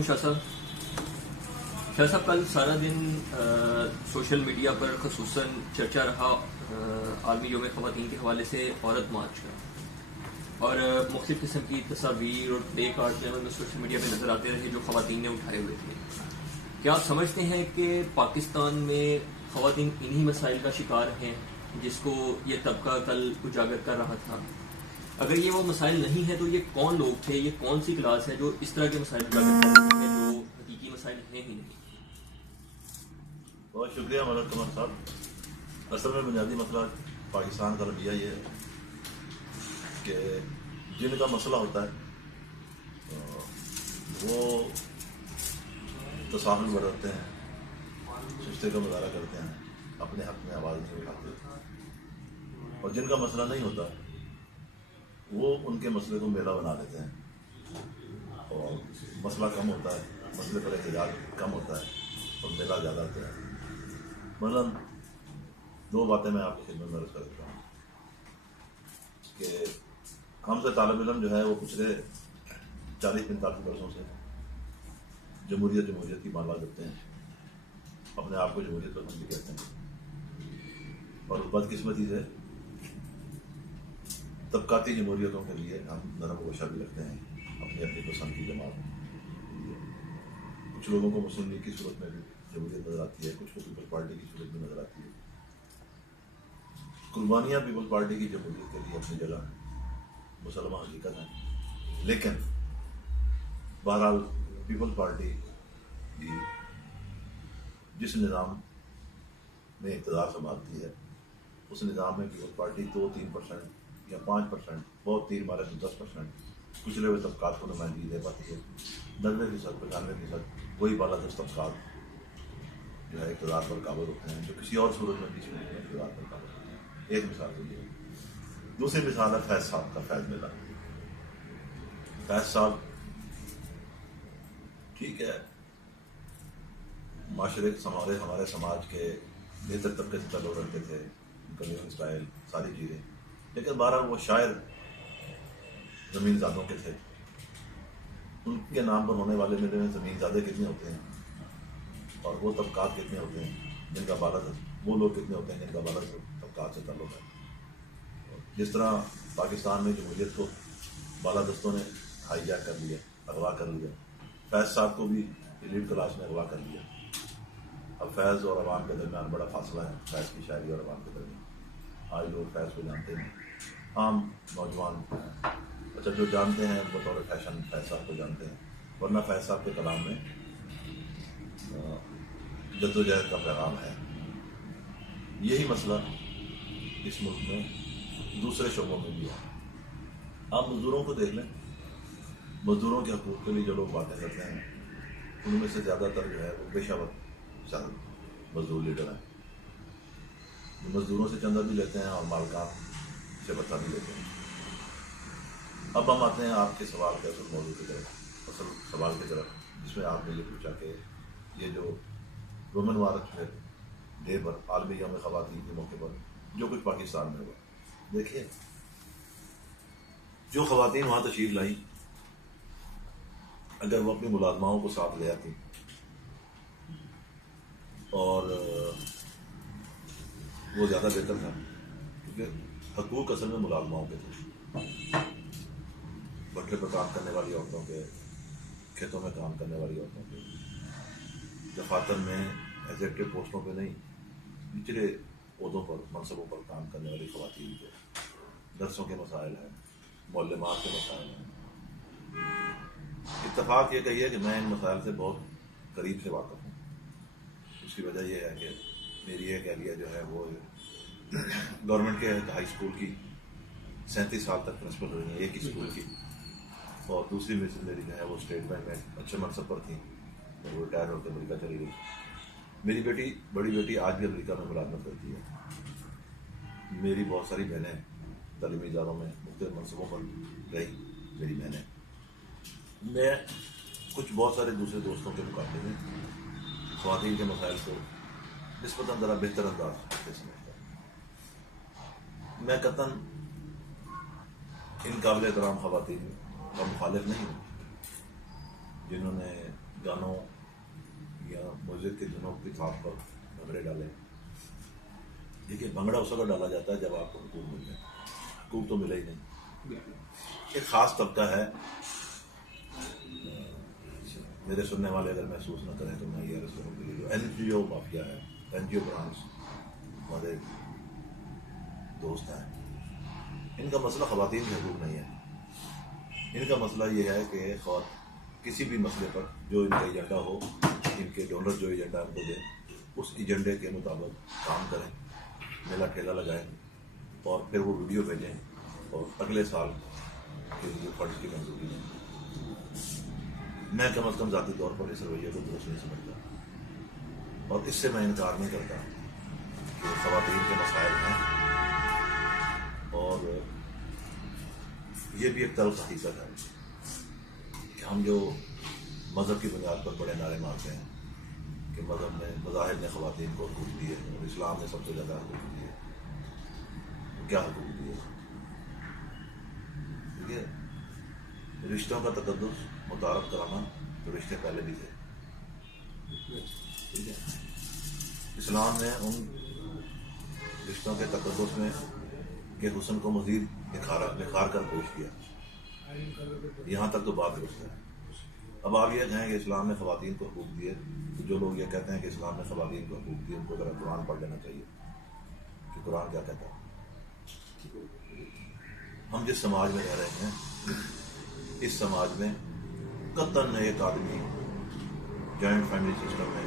علیکم شاہ صاحب. شاہ صاحب کل سارا دن سوشل میڈیا پر خصوصاً چرچا رہا عالمی یوم خواتین کے حوالے سے عورت مارچ کا، اور مختلف قسم کی تصاویر اور پلے کارڈ جو ہے سوشل میڈیا پہ نظر آتے رہے جو خواتین نے اٹھائے ہوئے تھے. کیا آپ سمجھتے ہیں کہ پاکستان میں خواتین انہی مسائل کا شکار ہیں جس کو یہ طبقہ کل اجاگر کر رہا تھا؟ اگر یہ وہ مسائل نہیں ہیں تو یہ کون لوگ تھے، یہ کون سی کلاس ہے جو اس طرح کے مسائل اجاگر کر رہی ہے جو حقیقی مسائل ہیں ہی نہیں؟ بہت شکریہ ملک قمر صاحب. اصل میں بنیادی مسئلہ پاکستان کا رویہ یہ ہے کہ جن کا مسئلہ ہوتا ہے وہ تصاہل برتتے ہیں، ششتے کا مظاہرہ کرتے ہیں، اپنے حق میں آواز نہیں اٹھاتے، اور جن کا مسئلہ نہیں ہوتا وہ ان کے مسئلے کو میلہ بنا لیتے ہیں، اور مسئلہ کم ہوتا ہے، مسئلے پر احتجاج کم ہوتا ہے اور میلہ زیادہ ہوتا ہے. مثلاً دو باتیں میں آپ کی خدمت میں عرض کر دیتا ہوں کہ ہم سے طالب علم جو ہے وہ پچھلے 40-45 برسوں سے جمہوریت کی مالا کرتے ہیں، اپنے آپ کو جمہوریت پسند بھی کہتے ہیں، اور بدقسمتی سے طبقاتی جمہوریتوں کے لیے ہم نرم گوشہ بھی رکھتے ہیں اپنی اپنی پسند کی جماعت. کچھ لوگوں کو مسلم لیگ کی صورت میں بھی جمہوریت نظر آتی ہے، کچھ کو پیپل پارٹی کی صورت میں نظر آتی ہے. قربانیاں پیپل پارٹی کی جمہوریت کے لیے اپنی جگہ مسلمہ حقیقت ہیں، لیکن بہرحال پیپل پارٹی بھی جس نظام میں اقتدار سنبھالتی ہے اس نظام میں پیپل پارٹی 2-3% یا 5%، بہت تیر مارے تو 10% پچھلے ہوئے طبقات کو نمائندگی دے پاتی ہے. 90%، 95% وہی بالادست طبقات جو ہے اقتدار پر قابل ہوتے ہیں جو کسی اور صورت میں کسی میں اقتدار پر قابل ہوتے ہیں. ایک مثال تو یہ ہے. دوسری مثال ہے فیض صاحب کا فیض میلہ. فیض صاحب ٹھیک ہے معاشرے ہمارے سماج کے بہتر طبقے سے تعلق رکھتے تھے، ان کا لیونگ اسٹائل ساری چیزیں، لیکن بہرحال وہ شاعر زمین زادوں کے تھے. ان کے نام پر ہونے والے میلے میں زمین زادے کتنے ہوتے ہیں اور وہ طبقات کتنے ہوتے ہیں جن کا وہ لوگ کتنے ہوتے ہیں جن کا طبقات سے تعلق ہے. جس طرح پاکستان میں جمہوریت کو بالادستوں نے ہائی جیک کر لیا، اغوا کر لیا، فیض صاحب کو بھی ایلیٹ کلاس نے اغوا کر لیا. اب فیض اور عوام کے درمیان بڑا فاصلہ ہے، فیض کی شاعری اور عوام کے درمیان. آج لوگ فیض کو جانتے ہیں، عام نوجوان اچھا جو جانتے ہیں بطور فیشن فیض صاحب کو جانتے ہیں، ورنہ فیض صاحب کے کلام میں جد و جہد کا پیغام ہے. یہی مسئلہ اس ملک میں دوسرے شعبوں میں بھی ہے. آپ مزدوروں کو دیکھ لیں، مزدوروں کے حقوق کے لیے جو لوگ باتیں کرتے ہیں ان میں سے زیادہ تر جو ہے وہ پیشہ ور مزدور لیڈر ہیں جو مزدوروں سے چندہ بھی لیتے ہیں اور مالکان سے بتا بھی لیتے ہیں. اب ہم آتے ہیں آپ کے سوال کے اصل موضوع کی طرف، اصل سوال کی طرف، جس میں آپ نے یہ پوچھا کہ یہ جو وومن مارچ ڈے پر عالمی یوم خواتین کے موقع پر جو کچھ پاکستان میں ہوا. دیکھیے جو خواتین وہاں تشریف لائی اگر وہ اپنی ملازماؤں کو ساتھ لے آتی اور وہ زیادہ بہتر تھا، کیونکہ حقوق اصل میں ملازماؤں کے تھے، بٹھے پر کام کرنے والی عورتوں کے، کھیتوں میں کام کرنے والی عورتوں کے، دفاتر میں ایگزیکٹو پوسٹوں پہ نہیں، نچلے عہدوں پر منصبوں پر کام کرنے والی خواتین کے، نرسوں کے مسائل ہیں، معلمات کے مسائل ہیں. اتفاق یہ کہیے کہ میں ان مسائل سے بہت قریب سے واقف ہوں. اس کی وجہ یہ ہے کہ میری ایک اہلیہ جو ہے وہ گورنمنٹ کے ہائی اسکول کی 37 سال تک پرنسپل رہی ہیں، ایک ہی اسکول کی، اور دوسری میری جو ہے وہ اسٹیٹ بینک میں اچھے منصب پر تھیں، وہ ریٹائر ہو کے امریکہ چلی گئی. میری بڑی بیٹی آج بھی امریکہ میں ملازمت کرتی ہے. میری بہت ساری بہنیں تعلیمی اداروں میں مختلف منصبوں پر رہی میری بہنیں. میں کچھ بہت سارے دوسرے دوستوں کے مقابلے میں خواتین کے مسائل کو نسبتاً ذرا بہتر انداز سے سمجھتا ہوں. میں قطعاً ان قابل احترام خواتین کا مخالف نہیں ہوں جنہوں نے گانوں یا میوزک کے دنوں کی تھاپ پر بھنگڑے ڈالیں. دیکھیے بھنگڑا اس وقت ڈالا جاتا ہے جب آپ کو حقوق مل جائے. حقوق تو ملے ہی نہیں. ایک خاص طبقہ ہے, میرے سننے والے اگر محسوس نہ کریں تو میں یہ عرض کروں کہ جو NGO مافیا ہے, NGO برانچ ہمارے دوست ہیں, ان کا مسئلہ خواتین کے حقوق نہیں ہے. ان کا مسئلہ یہ ہے کہ کسی بھی مسئلے پر جو ان کا ایجنڈا ہو, ان کے ڈونر جو ایجنڈا ان کو دیں, اس ایجنڈے کے مطابق کام کریں, میلہ ٹھیلا لگائیں اور پھر وہ ویڈیو بھیجیں اور اگلے سال کے لیے فنڈز کی منظوری دیں. میں کم از کم ذاتی طور پر اس رویے کو درست نہیں سمجھتا, اور اس سے میں انکار نہیں کرتا کہ خواتین کے مسائل ہیں, اور یہ بھی ایک تلخ حقیقت ہے کہ ہم جو مذہب کی بنیاد پر بڑے نعرے مارتے ہیں کہ مذاہب نے خواتین کو حقوق دیے اور اسلام نے سب سے زیادہ حقوق دیے. کیا حقوق دیے؟ ٹھیک ہے, رشتوں کا تقدس متعارف کرانا, تو رشتے پہلے بھی تھے. ٹھیک ہے, اسلام نے ان رشتوں کے تقدس میں کے حسن کو مزید نکھار کر پیش کیا. یہاں تک تو بات درست ہے. اب آپ یہ کہیں کہ اسلام نے خواتین کو حقوق دیے, تو جو لوگ یہ کہتے ہیں کہ اسلام نے خواتین کو حقوق دیے, ان کو ذرا قرآن پڑھ لینا چاہیے کہ قرآن کیا کہتا ہے. ہم جس سماج میں رہ رہے ہیں, اس سماج میں قطعاً ایک آدمی جوائنٹ فیملی سسٹم میں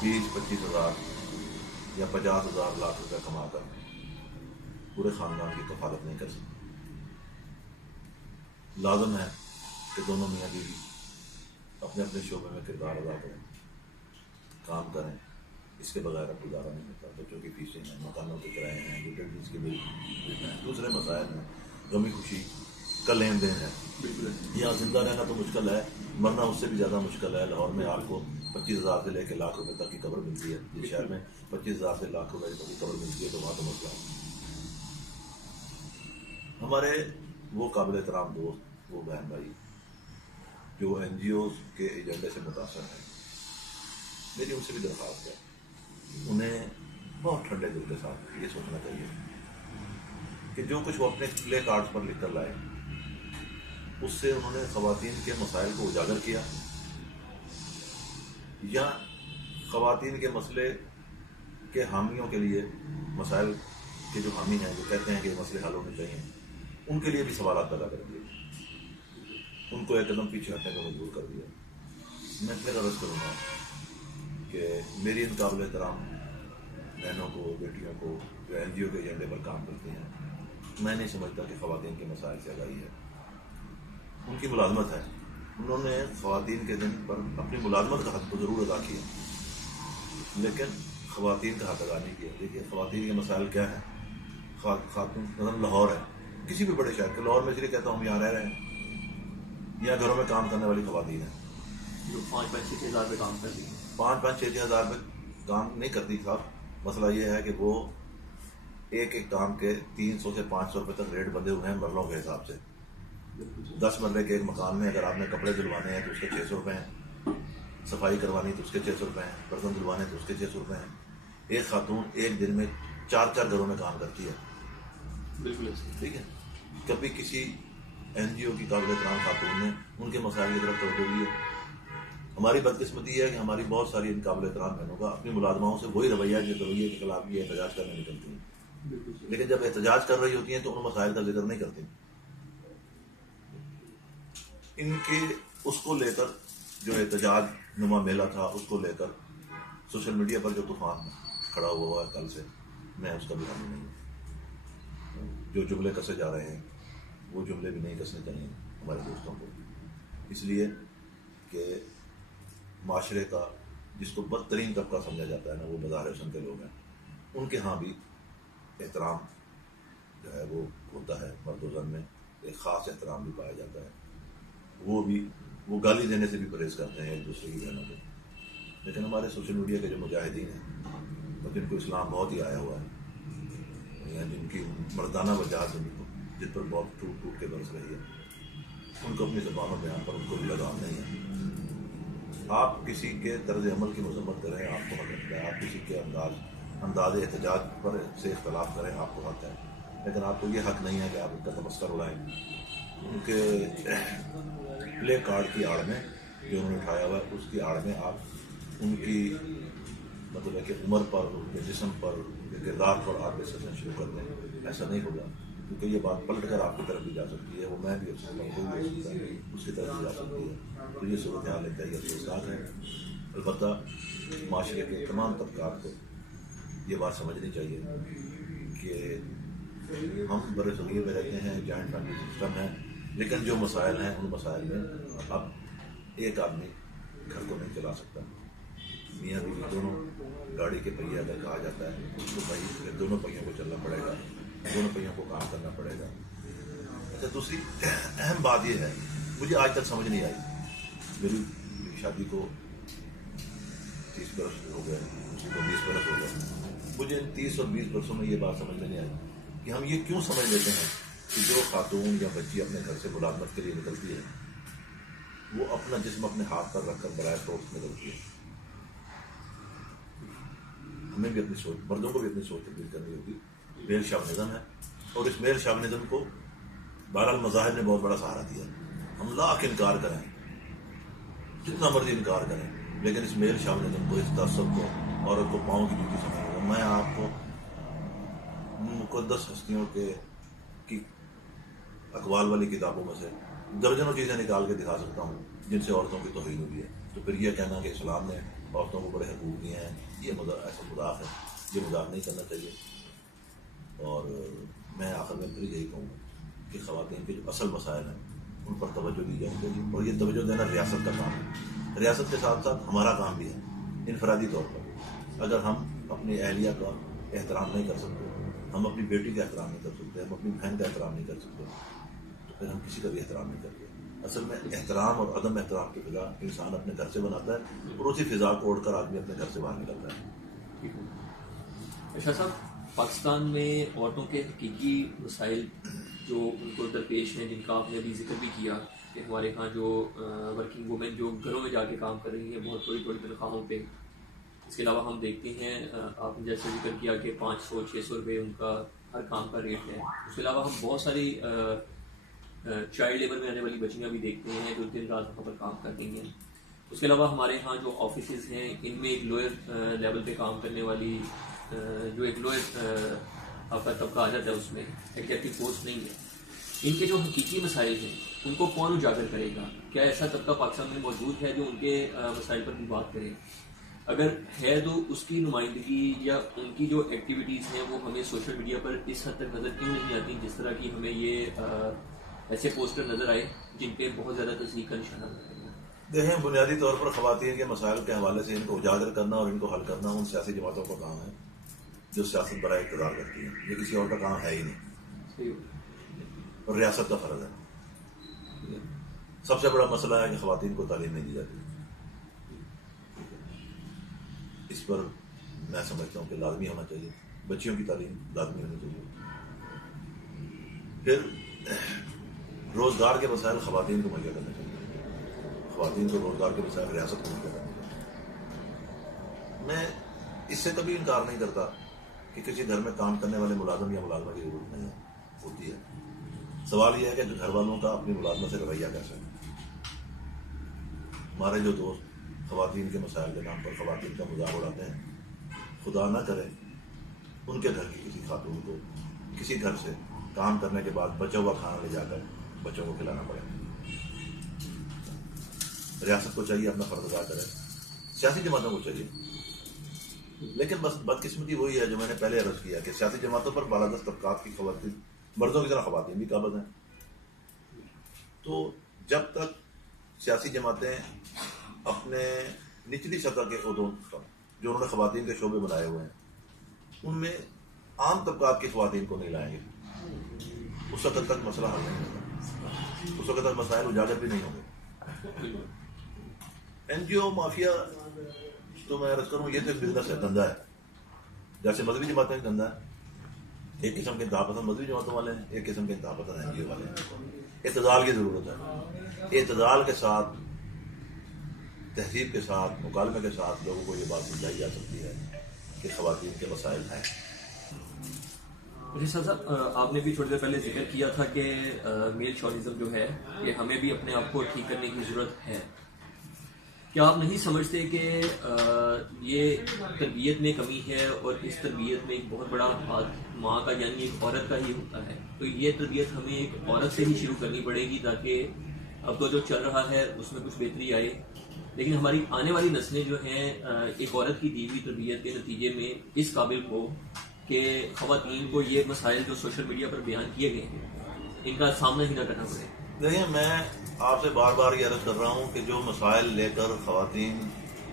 20-25 ہزار یا 50,000 لاکھ روپے کما کر پورے خاندان کی کفالت نہیں کر سکتا. لازم ہے کہ دونوں میاں بیوی اپنے اپنے شعبے میں کردار ادا کریں, کام کریں. اس کے بغیر اب گزارا نہیں ہوتا. بچوں کی فیسیں ہیں, مکانوں کے کرائے ہیں, یوٹیلیٹیز کے بل ہیں, دوسرے مسائل ہیں, غمی خوشی کا لین دین ہے. یہاں زندہ رہنا تو مشکل ہے, مرنا اس سے بھی زیادہ مشکل ہے. لاہور میں آپ کو 25,000 سے لے کے لاکھ روپے تک کی قبر ملتی ہے. جس شہر میں 25,000 سے لاکھ روپے تک کی قبر ملتی ہے تو وہاں تو مسئلہ ہے. ہمارے وہ قابل احترام دوست, وہ بہن بھائی جو NGOs کے ایجنڈے سے متاثر ہیں, میری ان سے بھی درخواست ہے, انہیں بہت ٹھنڈے دل کے ساتھ یہ سوچنا چاہیے کہ جو کچھ وہ اپنے پلے کارڈز پر لکھ کر لائے, اس سے انہوں نے خواتین کے مسائل کو اجاگر کیا, یا خواتین کے مسئلے کے حامیوں کے لیے, مسائل کے جو حامی ہیں جو کہتے ہیں کہ یہ مسئلے حل ہونے چاہیے, ان کے لیے بھی سوالات پیدا کر دیے, ان کو ایک قدم پیچھے ہٹنے کو مجبور کر دیا. میں پھر عرض کروں گا کہ میری ان قابل احترام بہنوں کو, بیٹیوں کو جو NGO کے ایجنڈے پر کام کرتے ہیں, میں نہیں سمجھتا کہ خواتین کے مسائل سے آگاہی ہے. ان کی ملازمت ہے, انہوں نے خواتین کے دن پر اپنی ملازمت کا حق تو ضرور ادا کیا, لیکن خواتین کا حق ادا نہیں کیا. دیکھیے خواتین کے مسائل کیا ہیں. خاتون مثلا لاہور ہے, کسی بھی بڑے شہر کے, لاہور میں اس لیے کہتا ہوں ہم یہاں رہ رہے ہیں, یہاں گھروں میں کام کرنے والی خواتین ہیں جو 5-6 ہزار پہ کام کرتی ہیں. 5-6 ہزار پہ کام نہیں کرتی صاحب. مسئلہ یہ ہے کہ وہ ایک ایک کام کے 300 سے 500 روپے تک ریٹ بندے ہوئے ہیں مرلوں کے حساب سے. 10 مرلے کے ایک مکان میں اگر آپ نے کپڑے دھلوانے ہیں تو اس کے 600 روپے ہیں, صفائی کروانی تو اس کے 600 روپے ہیں, برتن دھلوانے تو اس کے 600 روپے ہیں. ایک خاتون ایک دن میں 4 گھروں میں کام کرتی ہے. بالکل ٹھیک ہے. کبھی کسی NGO کی قابل احترام خاتون نے ان کے مسائل کی طرف توجہ دی ہے. ہماری بدقسمتی یہ ہے کہ ہماری بہت ساری ان قابل احترام بہنوں کا اپنی ملازماؤں سے وہی رویہ جس رویے کے خلاف یہ احتجاج کرنے نکلتی ہیں, لیکن جب احتجاج کر رہی ہوتی ہیں تو ان مسائل کا ذکر نہیں کرتی. ان کے اس کو لے کر جو احتجاج نما میلہ تھا, اس کو لے کر سوشل میڈیا پر جو طوفان کھڑا ہوا ہے کل سے, میں اس کا بھی حامی نہیں ہوں. جو جملے کسے جا رہے ہیں وہ جملے بھی نہیں کسنے چاہیے ہمارے دوستوں کو, اس لیے کہ معاشرے کا جس کو بدترین طبقہ سمجھا جاتا ہے نا, وہ بظاہر حسن کے لوگ ہیں. ان کے ہاں بھی احترام جو ہے وہ ہوتا ہے, مرد و زن میں ایک خاص احترام بھی پایا جاتا ہے. وہ گالی دینے سے بھی پرہیز کرتے ہیں ایک دوسرے کی بہنوں کو. لیکن ہمارے سوشل میڈیا کے جو مجاہدین ہیں اور جن کو اسلام بہت ہی آیا ہوا ہے, جن کی مردانہ وجاہت جن پر بہت ٹوٹ ٹوٹ کے برس رہی ہے, ان کو اپنی زبان و بیان پر ان کو بھی لگام نہیں ہے. آپ کسی کے طرز عمل کی مذمت کریں آپ کو حق ہے، آپ کسی کے انداز احتجاج پر سے اختلاف کریں آپ کو حق ہے، لیکن آپ کو یہ حق نہیں ہے کہ آپ ان کا تبصرہ اڑائیں ان کے پلے کارڈ کی آڑ میں جو انہوں نے اٹھایا ہوا ہے اس کی آڑ میں آپ ان کی مطلب ہے کہ عمر پر، ان کے جسم پر، ان کے کردار پر آپ ڈسکشن شروع کر دیں. ایسا نہیں ہوگا، کیونکہ یہ بات پلٹ کر آپ کی طرف بھی جا سکتی ہے، وہ میں بھی ہو سکتا ہوں، کوئی بھی ہو سکتا ہے، اس کی طرف بھی جا سکتی ہے. تو یہ صورتحال انتہائی افسوسناک ہے. البتہ معاشرے کے تمام طبقات کو یہ بات سمجھنی چاہیے کہ ہم بر صغیر میں رہتے ہیں، جوائنٹ فیملی سسٹم ہے، لیکن جو مسائل ہیں ان مسائل میں اب ایک آدمی گھر کو نہیں چلا سکتا. میاں بیوی دونوں گاڑی کے پہیے اگر کہا جاتا ہے اس کو پھر دونوں پہیوں کو چلنا پڑے گا، دونوں پہیوں کو کام کرنا پڑے گا. اچھا، دوسری اہم بات یہ ہے، مجھے آج تک سمجھ نہیں آئی، میری شادی کو 30 برس ہو گئے، اسی کو 20 برس ہو گئے، مجھے 30 اور 20 برسوں میں یہ بات سمجھ میں نہیں آئی کہ ہم یہ کیوں سمجھ لیتے ہیں کہ جو خاتون یا بچی اپنے گھر سے ملازمت کے لیے نکلتی ہے وہ اپنا جسم اپنے ہاتھ پر رکھ کر برائے فروخت نکلتی ہے. ہمیں بھی اپنی سوچ، مردوں کو بھی اپنی سوچ تبدیل کرنی ہوگی. میل شاونزم ہے اور اس میل شاونزم کو بہرحال مذاہب نے بہت بڑا سہارا دیا. ہم لاکھ انکار کریں، جتنا مرضی انکار کریں، لیکن اس میل شاونزم کو، اس تعصب کو، عورت کو پاؤں کی جوتی سمجھوں. میں آپ کو مقدس ہستیوں کی اقوال والی کتابوں میں سے درجنوں چیزیں نکال کے دکھا سکتا ہوں جن سے عورتوں کی توہین ہوئی ہے. تو پھر یہ کہنا کہ اسلام نے عورتوں کو بڑے حقوق دیے ہیں، یہ ایسا مذاق ہے، یہ مذاق نہیں کرنا چاہیے. اور میں آخر میں پھر یہی کہوں گا کہ خواتین کے جو اصل مسائل ہیں ان پر توجہ دی جانی چاہیے، اور یہ توجہ دینا ریاست کا کام ہے. ریاست کے ساتھ ساتھ ہمارا کام بھی ہے انفرادی طور پر. اگر ہم اپنی اہلیہ کا احترام نہیں کر سکتے، ہم اپنی بیٹی کا احترام نہیں کر سکتے، ہم اپنی بہن کا احترام نہیں کر سکتے، تو پھر ہم کسی کا بھی احترام نہیں کرتے. اصل میں احترام اور عدم احترام کی فضا انسان اپنے گھر سے بناتا ہے اور اسی فضا کو اوڑھ کر آدمی اپنے گھر سے باہر نکلتا ہے. شاہ صاحب، پاکستان میں عورتوں کے حقیقی مسائل جو ان کو درپیش ہیں، جن کا آپ نے ابھی ذکر بھی کیا کہ ہمارے ہاں جو ورکنگ وومن جو گھروں میں جا کے کام کر رہی ہیں بہت تھوڑی تھوڑی تنخواہوں پہ، اس کے علاوہ ہم دیکھتے ہیں آپ نے جیسے ذکر کیا کہ 500-600 روپے ان کا ہر کام کا ریٹ ہے. اس کے علاوہ ہم بہت ساری چائلڈ لیبر میں آنے والی بچیاں بھی دیکھتے ہیں جو دن رات وہاں پر کام کرتی ہیں. اس کے علاوہ ہمارے ہاں جو آفیسز ہیں ان میں ایک لوئر لیول پہ کام کرنے والی جو ایک لوئر آپ کا طبقہ آ جاتا ہے، اس میں ایگزیکٹو پوسٹ نہیں ہے. ان کے جو حقیقی مسائل ہیں ان کو کون اجاگر کرے گا؟ کیا ایسا طبقہ پاکستان میں موجود ہے جو ان کے مسائل پر بھی بات کرے؟ اگر ہے تو اس کی نمائندگی یا ان کی جو ایکٹیویٹیز ہیں وہ ہمیں سوشل میڈیا پر اس حد تک نظر کیوں نہیں آتی جس طرح کی ہمیں یہ ایسے پوسٹر نظر آئے جن پہ بہت زیادہ تصدیق کا نشانہ لگا ہے؟ دیکھیں، بنیادی طور پر خواتین کے مسائل کے حوالے سے ان کو اجاگر کرنا اور ان کو حل کرنا ان سیاسی جماعتوں کا کام ہے جو سیاست برائے اقتدار کرتی ہیں. یہ کسی اور کا کام ہے ہی نہیں، اور ریاست کا فرض ہے. سب سے بڑا مسئلہ ہے کہ خواتین کو تعلیم نہیں دی جاتی. اس پر میں سمجھتا ہوں کہ لازمی ہونا چاہیے، بچیوں کی تعلیم لازمی ہونی چاہیے. پھر روزگار کے مسائل خواتین کو مہیا کرنا چاہیے، خواتین کو روزگار کے مسائل ریاست کو مہیا کرنا چاہیے. میں اس سے کبھی انکار نہیں کرتا کہ کسی گھر میں کام کرنے والے ملازم یا ملازمہ کی ضرورت نہیں ہوتی ہے. سوال یہ ہے کہ گھر والوں کا اپنی ملازمت سے رویہ کیسا ہے. ہمارے جو دوست خواتین کے مسائل کے نام پر خواتین کا مذاق اڑاتے ہیں، خدا نہ کرے ان کے گھر کی کسی خاتون کو کسی گھر سے کام کرنے کے بعد بچا ہوا کھانا لے جا کر بچوں کو کھلانا پڑے. ریاست کو چاہیے اپنا فرض ادا کرے، سیاسی جماعتوں کو چاہیے. لیکن بس بدقسمتی وہی ہے جو میں نے پہلے عرض کیا کہ سیاسی جماعتوں پر بالادست طبقات کی خواتین، مردوں کی طرح خواتین بھی قابض ہیں. تو جب تک سیاسی جماعتیں اپنے نچلی سطح کے عہدوں جو انہوں نے خواتین کے شعبے بنائے ہوئے ہیں ان میں عام طبقات کی خواتین کو نہیں لائیں گے، اس وقت تک مسئلہ حل نہیں ہوگا، اس وقت تک مسائل اجاگر بھی نہیں ہوں گے. این جی او مافیا تو میں عرض کروں یہ تو ایک بزنس ہے، دھندا ہے. جیسے مذہبی جماعتیں دھندا ہے، ایک قسم کے انتہا پسند مذہبی جماعتوں والے ہیں، ایک قسم کے انتہا پسند این جی او والے ہیں. اعتدال کی ضرورت ہے. اعتدال کے ساتھ تہذیب کے ساتھ مکالمے کے ساتھ لوگوں کو یہ بات سمجھائی جا سکتی ہے کہ خواتین کے مسائل ہیں. رشاد صاحب، آپ نے بھی تھوڑی دیر پہلے ذکر کیا تھا کہ میل شوونزم جو ہے کہ ہمیں بھی اپنے آپ کو ٹھیک کرنے کی ضرورت ہے. کیا آپ نہیں سمجھتے کہ یہ تربیت میں کمی ہے اور اس تربیت میں ایک بہت بڑا ہاتھ ماں کا یعنی ایک عورت کا ہی ہوتا ہے؟ تو یہ تربیت ہمیں ایک عورت سے ہی شروع کرنی پڑے گی تاکہ اب تو جو چل رہا ہے اس میں کچھ بہتری آئے. لیکن ہماری آنے والی نسلیں جو ہیں ایک عورت کی دی ہوئی تربیت کے نتیجے میں اس قابل ہو کہ خواتین کو یہ مسائل جو سوشل میڈیا پر بیان کیے گئے ہیں ان کا سامنا ہی نہ کرنا پڑے. دیکھیں، میں آپ سے بار بار یہ عرض کر رہا ہوں کہ جو مسائل لے کر خواتین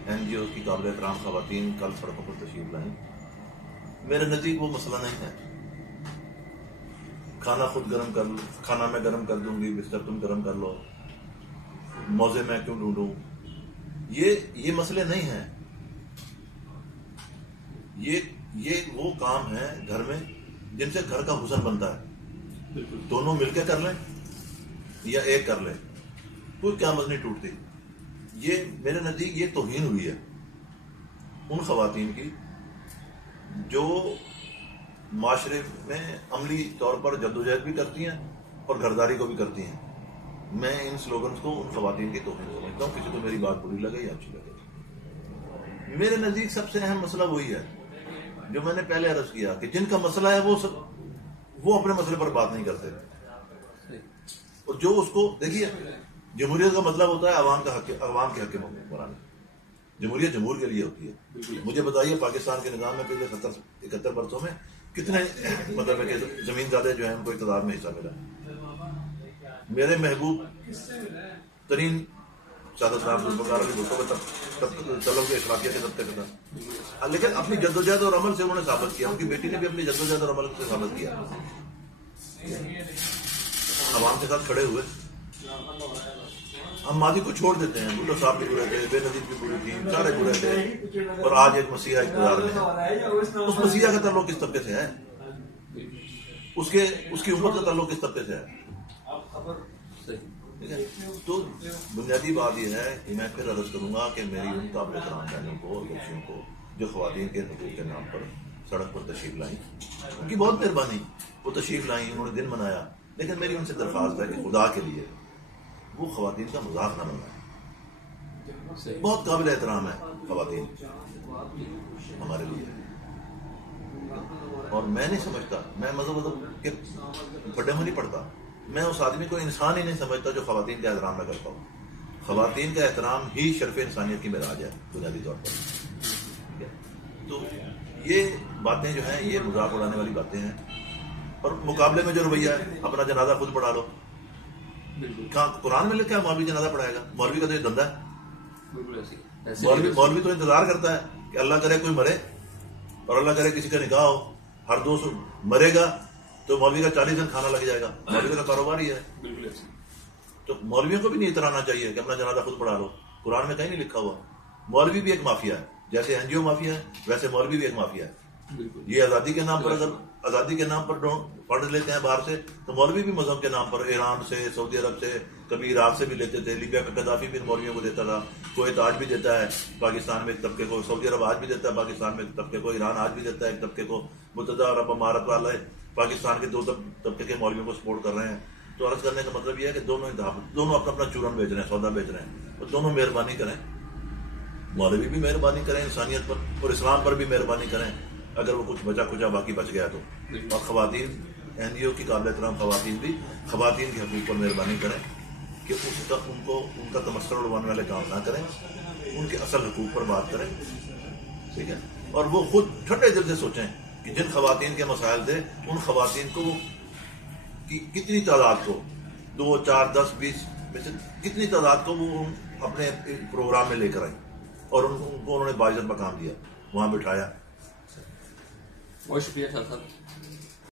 این جی اوز کی قابل احترام خواتین کل سڑکوں پر تشریف لائیں، میرے نزدیک وہ مسئلہ نہیں ہے. کھانا خود گرم کر لو، کھانا میں گرم کر دوں گی، بستر تم گرم کر لو، موزے میں کیوں ڈھونڈوں، یہ مسئلے نہیں ہیں. یہ وہ کام ہے گھر میں جن سے گھر کا حسن بنتا ہے. دونوں مل کے کر لیں یا ایک کر لیں، کوئی قیامت نہیں ٹوٹتی. یہ میرے نزدیک یہ توہین ہوئی ہے ان خواتین کی جو معاشرے میں عملی طور پر جدوجہد بھی کرتی ہیں اور گھرداری کو بھی کرتی ہیں. میں ان سلوگنز کو ان خواتین کی توہین سمجھتا ہوں. کسی کو میری بات بری لگے یا اچھی لگے، میرے نزدیک سب سے اہم مسئلہ وہی ہے جو میں نے پہلے عرض کیا کہ جن کا مسئلہ ہے وہ اپنے مسئلے پر بات نہیں کرتے. اور جو اس کو دیکھیے، جمہوریت کا مطلب ہوتا ہے عوام کے حق میں بنانا. جمہوریت جمہور کے لیے ہوتی ہے. مجھے بتائیے پاکستان کے نظام میں پچھلے 71 برسوں میں کتنے مطلب ہے کہ زمین دادے جو ہیں ان کو اقتدار میں حصہ ملا. میرے محبوب ترین سادہ صاحب ذوالفقار علی بھٹو کا تعلق کے اخلاقیہ کے طبقے کے تھا، لیکن اپنی جدوجہد اور عمل سے انہوں نے ثابت کیا. ان کی بیٹی نے بھی اپنی جدوجہد اور عمل سے ثابت کیا. عوام کے ساتھ کھڑے ہوئے. ہم ماضی کو چھوڑ دیتے ہیں، بھٹو صاحب بھی برے تھے، بے نظیر بھی بری تھی، سارے برے تھے، اور آج ایک مسیحا اقتدار میں ہے. اس مسیحا کا تعلق کس طبقے سے ہے؟ اس کی امت کا تعلق کس طبقے سے ہے؟ تو بنیادی بات یہ ہے کہ میں پھر عرض کروں گا کہ میری ان قابل احترام بہنوں کو اور بچیوں کو جو خواتین کے حقوق کے نام پر سڑک پر تشریف لائیں، ان کی بہت مہربانی. وہ تشریف لائیں، انہوں نے دن منایا، لیکن میری ان سے درخواست ہے کہ خدا کے لیے وہ خواتین کا مذاق نہ بنائیں. بہت قابل احترام ہے خواتین ہمارے لیے، اور میں نہیں سمجھتا، میں مذہب کے پھڈے میں نہیں پڑتا، میں اس آدمی کو انسان ہی نہیں سمجھتا جو خواتین کا احترام نہ کرتا ہوں. خواتین کا احترام ہی شرف انسانیت کی معراج ہے بنیادی طور پر. تو یہ باتیں جو ہیں یہ مذاق اڑانے والی باتیں ہیں. اور مقابلے میں جو رویہ ہے اپنا جنازہ خود پڑھا لو. قرآن میں لکھا ہے مولوی جنازہ پڑھائے گا؟ مولوی کا تو یہ دھندا ہے. مولوی تو انتظار کرتا ہے کہ اللہ کرے کوئی مرے اور اللہ کرے کسی کا نکاح ہو، ہر دوست مرے گا تو مولوی کا 40 دن کھانا لگ جائے گا. مولوی کا کاروبار ہی ہے. تو مولویوں کو بھی نہیں اترانا چاہیے کہ اپنا جنازہ خود پڑھا لو. قرآن میں کہیں نہیں لکھا ہوا. مولوی بھی ایک مافیا ہے، جیسے این جی او مافیا ہے ویسے مولوی بھی ایک مافیا ہے. یہ آزادی کے نام پر اگر آزادی کے نام پر فنڈ لیتے ہیں باہر سے، تو مولوی بھی مذہب کے نام پر ایران سے، سعودی عرب سے، کبھی عراق سے بھی لیتے تھے. لیبیا کا قذافی بھی مولویوں کو دیتا تھا. کویت آج بھی دیتا ہے پاکستان میں ایک طبقے کو، سعودی عرب آج بھی دیتا ہے پاکستان میں ایک طبقے کو، ایران آج بھی دیتا ہے ایک طبقے کو. متحدہ عرب امارات والے پاکستان کے 2 طبقے کے مولویوں کو سپورٹ کر رہے ہیں. تو عرض کرنے کا مطلب یہ ہے کہ دونوں اپنا چورن بیچ رہے ہیں، سودا بیچ رہے ہیں. اور دونوں مہربانی کریں، مولوی بھی مہربانی کریں انسانیت پر اور اسلام پر بھی مہربانی کریں اگر وہ کچھ بچا کچا باقی بچ گیا تو. اور خواتین این جی او کی قابل احترام خواتین بھی خواتین کے حقوق پر مہربانی کریں کہ ان کا تمسخر اڑوانے والے کام نہ کریں، ان کے اصل حقوق پر بات کریں. ٹھیک ہے؟ اور وہ خود ٹھنڈے دل سے سوچیں کہ جن خواتین کے مسائل تھے ان خواتین کو وہ کتنی تعداد کو 2 4 10 20 میں سے کتنی تعداد کو وہ اپنے پروگرام میں لے کر آئی اور ان کو انہوں نے باعزت مقام دیا، وہاں بٹھایا. بہت شکریہ صاحب.